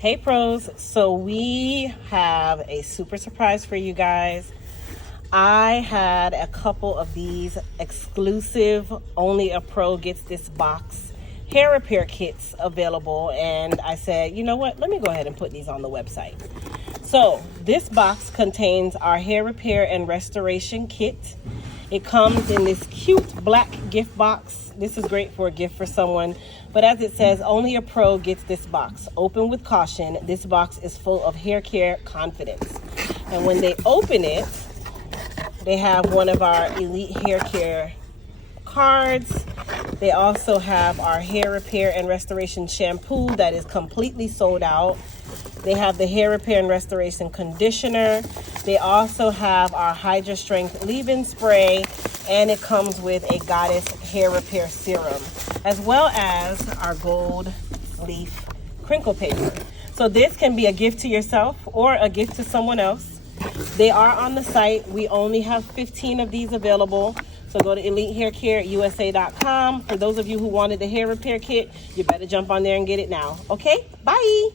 Hey pros, so we have a super surprise for you guys. I had a couple of these exclusive only a pro gets this box hair repair kits available, and I said, you know what, let me go ahead and put these on the website. So this box contains our hair repair and restoration kit. It comes in this cute black gift box. This is great for a gift for someone. But as it says, only a pro gets this box. Open with caution. This box is full of hair care confidence. And when they open it, they have one of our Elite Hair Care cards. They also have our hair repair and restoration shampoo that is completely sold out. They have the hair repair and restoration conditioner. They also have our Hydra Strength leave-in spray, and it comes with a Goddess hair repair serum, as well as our gold leaf crinkle paper. So this can be a gift to yourself or a gift to someone else. They are on the site. We only have 15 of these available. So go to EliteHairCareUSA.com. For those of you who wanted the hair repair kit, you better jump on there and get it now. Okay, bye.